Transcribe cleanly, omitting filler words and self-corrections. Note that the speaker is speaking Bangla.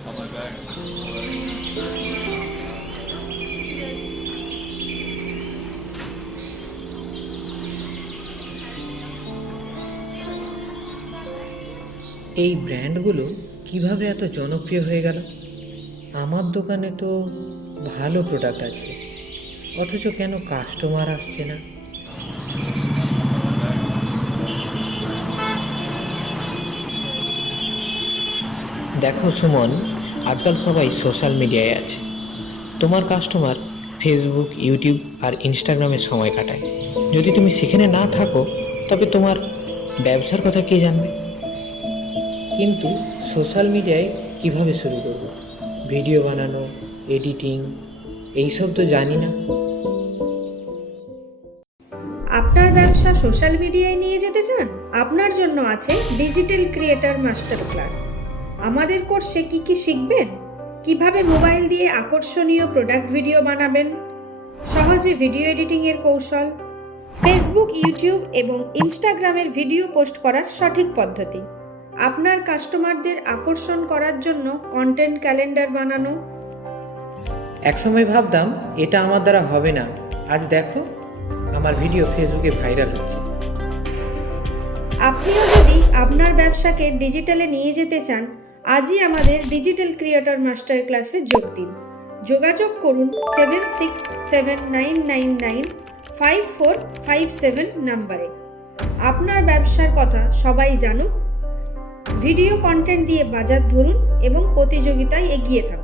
এই ব্র্যান্ডগুলো কিভাবে এত জনপ্রিয় হয়ে গেল? আমার দোকানে তো ভালো প্রোডাক্ট আছে, অথচ কেন কাস্টমার আসছে না? দেখো সুমন, আজকাল সবাই সোশ্যাল মিডিয়ায় আছে। তোমার কাস্টমার ফেসবুক, ইউটিউব আর ইনস্টাগ্রামে সময় কাটায়। যদি তুমি সেখানে না থাকো, তবে তোমার ব্যবসার কথা কে জানবে? কিন্তু সোশ্যাল মিডিয়ায় কিভাবে শুরু করব? ভিডিও বানানো, এডিটিং, এইসব তো জানি না। আপনার ব্যবসা সোশ্যাল মিডিয়ায় নিয়ে যেতে চান? আপনার জন্য আছে ডিজিটাল ক্রিয়েটর মাস্টার ক্লাস। আমাদের কোর্সে কি কি শিখবেন? কিভাবে মোবাইল দিয়ে আকর্ষণীয় প্রোডাক্ট ভিডিও বানাবেন, সহজে ভিডিও এডিটিং এর কৌশল, ফেসবুক, ইউটিউব এবং ইনস্টাগ্রামের ভিডিও পোস্ট করার সঠিক পদ্ধতি, আপনার কাস্টমারদের আকর্ষণ করার জন্য কন্টেন্ট ক্যালেন্ডার বানানো। একসময় ভাবতাম এটা আমার দ্বারা হবে না, আজ দেখো আমার ভিডিও ফেসবুকে ভাইরাল হচ্ছে। আপনিও যদি আপনার ব্যবসাকে ডিজিটালে নিয়ে যেতে চান, আজই আমাদের ডিজিটাল ক্রিয়েটর মাস্টার ক্লাসে যোগ দিন। যোগাযোগ করুন 7679995457 নাম্বারে। আপনার ব্যবসার কথা সবাই জানুক। ভিডিও কন্টেন্ট দিয়ে বাজার ধরুন এবং প্রতিযোগিতায় এগিয়ে থাকুন।